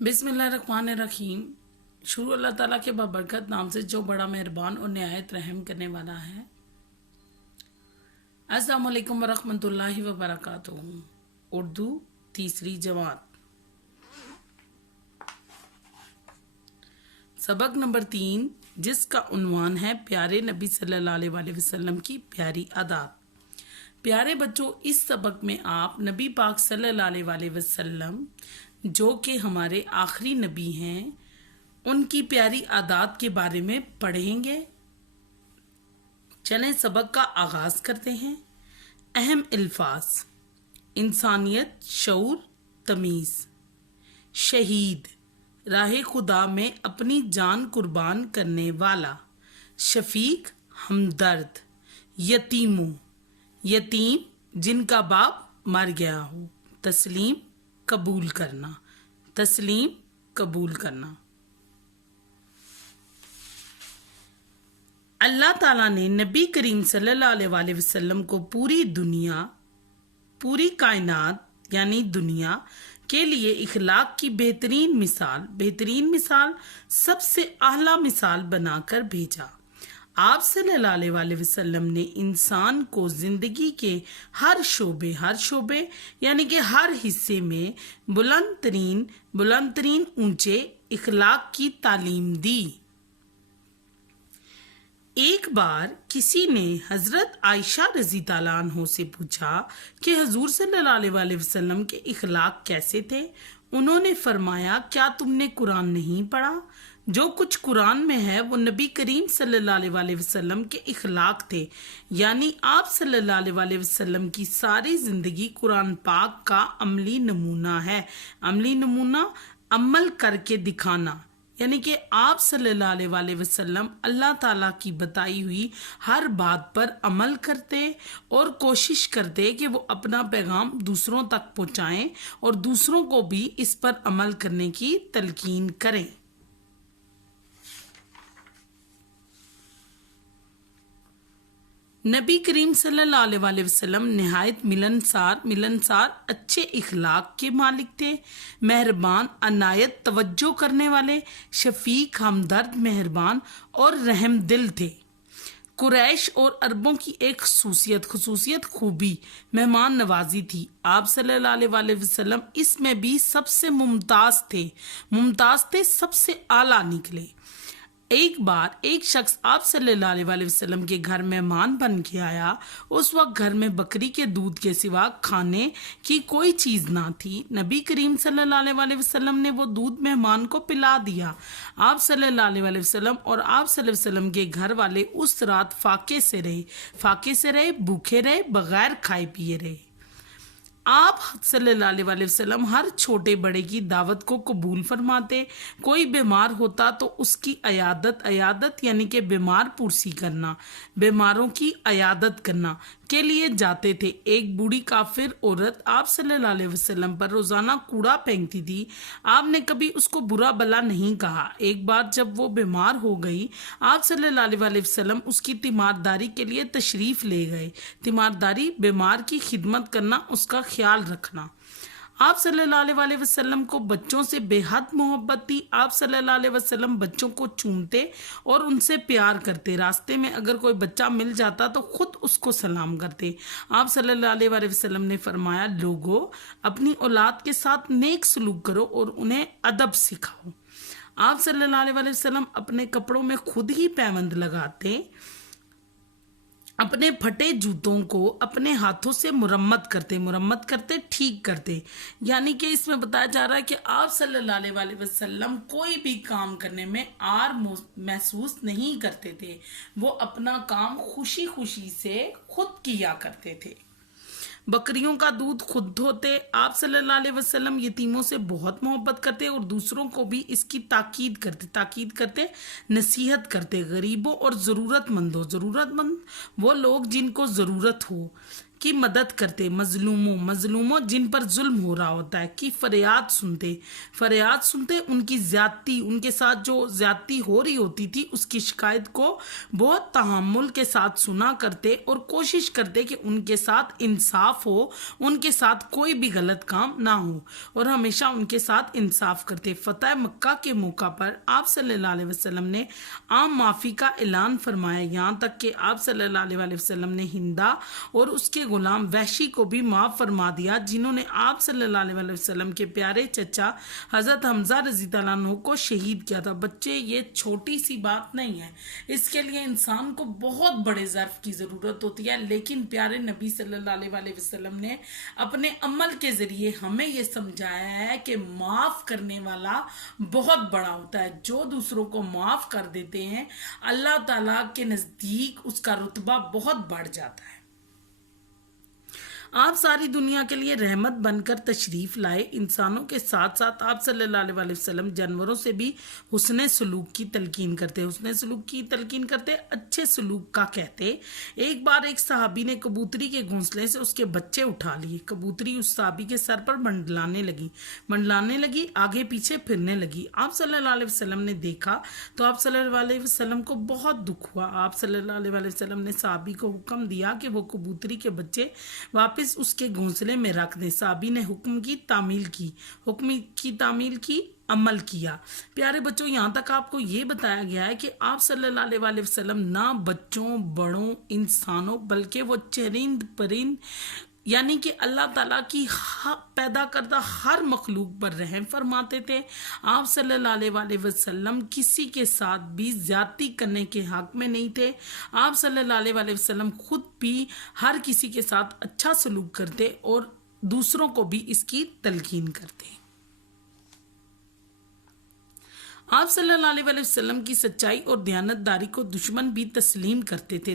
बिस्मिल्लाहिर्रहमानिर्रहीम। शुरू अल्लाह ताला के बबरकत नाम से जो बड़ा मेहरबान और निहायत रहम करने वाला है। अस्सलामु अलैकुम वरहमतुल्लाहि वबरकातुहू। उर्दू तीसरी जमात, सबक नंबर 3, जिसका उन्वान है प्यारे नबी सल्लल्लाहु अलैहि वसल्लम की प्यारी आदत। प्यारे बच्चों, इस सबक में आप नबी पाक सल्लल्लाहु अलैहि वसल्लम जो कि हमारे आखिरी नबी हैं, उनकी प्यारी आदत के बारे में पढ़ेंगे। चलें सबक का आगाज करते हैं। अहम अल्फाज: इंसानियत, शऊर, तमीज़। शहीद, राह खुदा में अपनी जान कुर्बान करने वाला। शफीक, हमदर्द। यतीमों, यतीम जिनका बाप मर गया हो। तस्लीम, कबूल करना। तस्लीम, कबूल करना। अल्लाह ताला ने नबी करीम सल्लल्लाहु अलैहि वसल्लम को पूरी दुनिया, पूरी कायनात यानी दुनिया के लिए इखलाक की बेहतरीन मिसाल, सबसे आला मिसाल बनाकर भेजा। आप सल्लल्लाहु अलैहि वसल्लम ने इंसान को ज़िंदगी के हर शोबे यानी कि हर हिस्से में बुलंद तरीन ऊंचे इखलाक की तालीम दी। एक बार किसी ने हज़रत आयशा रज़ी ताला अन्हा से पूछा कि हुज़ूर सल्लल्लाहु अलैहि वसल्लम के इखलाक कैसे थे। उन्होंने फरमाया, क्या तुमने कुरान नहीं पढ़ा? जो कुछ कुरान में है वो नबी करीम सल्लल्लाहु अलैहि वसल्लम के इखलाक थे, यानी आप सल्लल्लाहु अलैहि वसल्लम की सारी ज़िंदगी कुरान पाक का अमली नमूना है। अमली नमूना, अमल करके दिखाना, यानी कि आप सल्लल्लाहु अलैहि वसल्लम अल्लाह ताला की बताई हुई हर बात पर अमल करते और कोशिश करते कि वो अपना पैगाम दूसरों तक पहुँचाएं और दूसरों को भी इस पर अमल करने की तलकीन करें। नबी करीम सल्लल्लाहु अलैहि वसल्लम निहायत मिलनसार अच्छे इखलाक के मालिक थे। मेहरबान, अनायत, तवज्जो करने वाले, शफीक, हमदर्द, मेहरबान और रहम दिल थे। कुरैश और अरबों की एक खसूसियत खूबी मेहमान नवाजी थी। आप सल्लल्लाहु अलैहि वसल्लम इसमें भी सबसे मुमताज़ थे, सबसे आला निकले। एक बार एक शख्स आप सल्लल्लाहु अलैहि वसल्लम के घर मेहमान बन के आया। उस वक्त घर में बकरी के दूध के सिवा खाने की कोई चीज़ ना थी। नबी करीम सल्लल्लाहु अलैहि वसल्लम ने वो दूध मेहमान को पिला दिया। आप सल्लल्लाहु अलैहि वसल्लम और आप सल्लल्लाहु अलैहि वसल्लम के घर वाले उस रात फाके से रहे, भूखे रहे, बगैर खाए पिए रहे। आप सल्लल्लाहु अलैहि वसल्लम हर छोटे बड़े की दावत को कबूल फरमाते। कोई बीमार होता तो उसकी अयादत यानी कि बीमार पुरसी करना, बीमारों की अयादत करना के लिए जाते थे। एक बूढ़ी काफिर औरत आप सल्लल्लाहु अलैहि वसल्लम पर रोज़ाना कूड़ा फेंकती थी। आपने कभी उसको बुरा भला नहीं कहा। एक बार जब वो बीमार हो गई, आप सल्लल्लाहु अलैहि वसल्लम उसकी तीमारदारी के लिए तशरीफ़ ले गए। तीमारदारी, बीमार की खिदमत करना, उसका ख्याल रखना। आप सल्लल्लाहु अलैहि वसल्लम को बच्चों से बेहद मोहब्बत थी। आप सल्लल्लाहु अलैहि वसल्लम बच्चों को चूमते और उनसे प्यार करते। रास्ते में अगर कोई बच्चा मिल जाता तो खुद उसको सलाम करते। आप सल्लल्लाहु अलैहि वसल्लम ने फरमाया, लोगों, अपनी औलाद के साथ नेक सलूक करो और उन्हें अदब सिखाओ। आप सल्लल्लाहु अलैहि वसल्लम अपने कपड़ों में खुद ही पैबंद लगाते, अपने फटे जूतों को अपने हाथों से मुरम्मत करते, ठीक करते। यानी कि इसमें बताया जा रहा है कि आप सल्लल्लाहु अलैहि वसल्लम कोई भी काम करने में आर महसूस नहीं करते थे। वो अपना काम खुशी से खुद किया करते थे। बकरियों का दूध खुद धोते। आप सल्लल्लाहु अलैहि वसल्लम यतीमों से बहुत मोहब्बत करते और दूसरों को भी इसकी ताकीद करते, नसीहत करते। गरीबों और ज़रूरतमंद वो लोग जिनको ज़रूरत हो کی مدد کرتے، مظلوموں جن پر ظلم ہو رہا ہوتا ہے کی فریاد سنتے ان کی زیادتی، ان کے ساتھ جو زیادتی ہو رہی ہوتی تھی اس کی شکایت کو بہت تحمل کے ساتھ سنا کرتے اور کوشش کرتے کہ ان کے ساتھ انصاف ہو، ان کے ساتھ کوئی بھی غلط کام نہ ہو اور ہمیشہ ان کے ساتھ انصاف کرتے۔ فتح مکہ کے موقع پر آپ صلی اللہ علیہ وسلم نے عام معافی کا اعلان فرمایا، یہاں تک کہ آپ صلی اللہ علیہ وسلم نے ہندا اور اس کے غلام وحشی کو بھی معاف فرما دیا، جنہوں نے آپ صلی اللہ علیہ وسلم کے پیارے چچا حضرت حمزہ رضی اللہ عنہ کو شہید کیا تھا۔ بچے، یہ چھوٹی سی بات نہیں ہے، اس کے لیے انسان کو بہت بڑے ظرف کی ضرورت ہوتی ہے، لیکن پیارے نبی صلی اللہ علیہ وسلم نے اپنے عمل کے ذریعے ہمیں یہ سمجھایا ہے کہ معاف کرنے والا بہت بڑا ہوتا ہے۔ جو دوسروں کو معاف کر دیتے ہیں اللہ تعالیٰ کے نزدیک اس کا رتبہ بہت بڑھ جاتا ہے۔ آپ ساری دنیا کے لیے رحمت بن کر تشریف لائے، انسانوں کے ساتھ ساتھ آپ صلی اللہ علیہ وسلم جانوروں سے بھی حسن سلوک کی تلقین کرتے، اچھے سلوک کا کہتے۔ ایک بار ایک صحابی نے کبوتری کے گھونسلے سے اس کے بچے اٹھا لیے، کبوتری اس صحابی کے سر پر منڈلانے لگی، آگے پیچھے پھرنے لگی۔ آپ صلی اللہ علیہ وسلم نے دیکھا تو آپ صلی اللہ علیہ وسلم کو بہت دکھ ہوا۔ آپ صلی اللہ علیہ وسلم نے صحابی کو حکم دیا کہ وہ کبوتری کے بچے واپس اس کے گھونسلے میں رکھ دیں۔ صحابی نے حکم کی تعمیل کی، عمل کیا۔ پیارے بچوں، یہاں تک آپ کو یہ بتایا گیا ہے کہ آپ صلی اللہ علیہ وسلم نہ بچوں، بڑوں، انسانوں بلکہ وہ چرند پرند یعنی کہ اللہ تعالیٰ کی پیدا کردہ ہر مخلوق پر رحم فرماتے تھے۔ آپ صلی اللہ علیہ وسلم کسی کے ساتھ بھی زیادتی کرنے کے حق میں نہیں تھے۔ آپ صلی اللہ علیہ وسلم خود بھی ہر کسی کے ساتھ اچھا سلوک کرتے اور دوسروں کو بھی اس کی تلقین کرتے۔ آپ صلی اللہ علیہ وسلم کی سچائی اور دیانتداری کو دشمن بھی تسلیم کرتے تھے،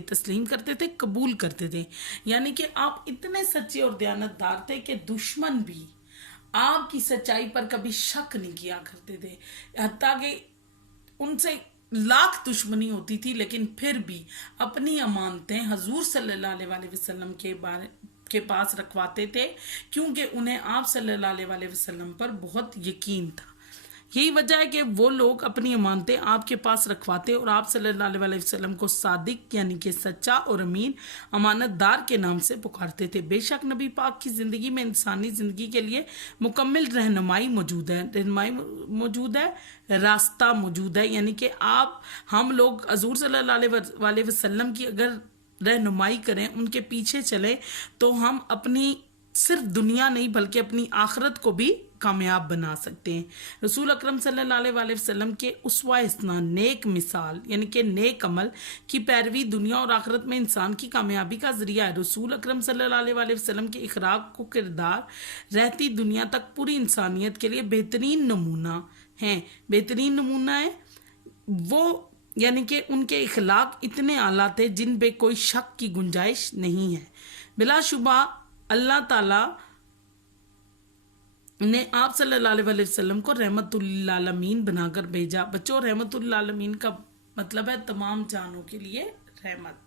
قبول کرتے تھے، یعنی کہ آپ اتنے سچے اور دیانتدار تھے کہ دشمن بھی آپ کی سچائی پر کبھی شک نہیں کیا کرتے تھے، حتیٰ کہ ان سے لاکھ دشمنی ہوتی تھی لیکن پھر بھی اپنی امانتیں حضور صلی اللہ علیہ وسلم کے پاس رکھواتے تھے، کیونکہ انہیں آپ صلی اللہ علیہ وسلم پر بہت یقین تھا۔ یہی وجہ ہے کہ وہ لوگ اپنی امانتیں آپ کے پاس رکھواتے اور آپ صلی اللہ علیہ وسلم کو صادق یعنی کہ سچا اور امین، امانت دار کے نام سے پکارتے تھے۔ بے شک نبی پاک کی زندگی میں انسانی زندگی کے لیے مکمل رہنمائی موجود ہے، راستہ موجود ہے، یعنی کہ ہم لوگ حضور صلی اللہ علیہ وسلم کی اگر رہنمائی کریں، ان کے پیچھے چلیں تو ہم اپنی صرف دنیا نہیں بلکہ اپنی آخرت کو بھی کامیاب بنا سکتے ہیں۔ رسول اکرم صلی اللہ علیہ وسلم کے اسوہ حسنہ، نیک مثال یعنی کہ نیک عمل کی پیروی دنیا اور آخرت میں انسان کی کامیابی کا ذریعہ ہے۔ رسول اکرم صلی اللہ علیہ وسلم کے اخلاق و کردار رہتی دنیا تک پوری انسانیت کے لیے بہترین نمونہ ہے۔ وہ یعنی کہ ان کے اخلاق اتنے اعلیٰ تھے جن پہ کوئی شک کی گنجائش نہیں ہے۔ بلا شبہ اللہ تعالیٰ نے آپ صلی اللہ علیہ وسلم کو رحمت للعالمین بنا کر بھیجا۔ بچوں، رحمت للعالمین کا مطلب ہے تمام جانوں کے لیے رحمت۔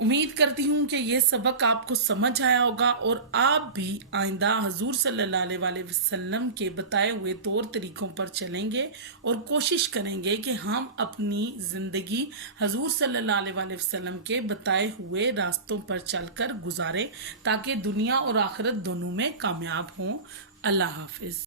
امید کرتی ہوں کہ یہ سبق آپ کو سمجھ آیا ہوگا اور آپ بھی آئندہ حضور صلی اللہ علیہ وسلم کے بتائے ہوئے طور طریقوں پر چلیں گے اور کوشش کریں گے کہ ہم اپنی زندگی حضور صلی اللہ علیہ وسلم کے بتائے ہوئے راستوں پر چل کر گزاریں تاکہ دنیا اور آخرت دونوں میں کامیاب ہوں۔ اللہ حافظ۔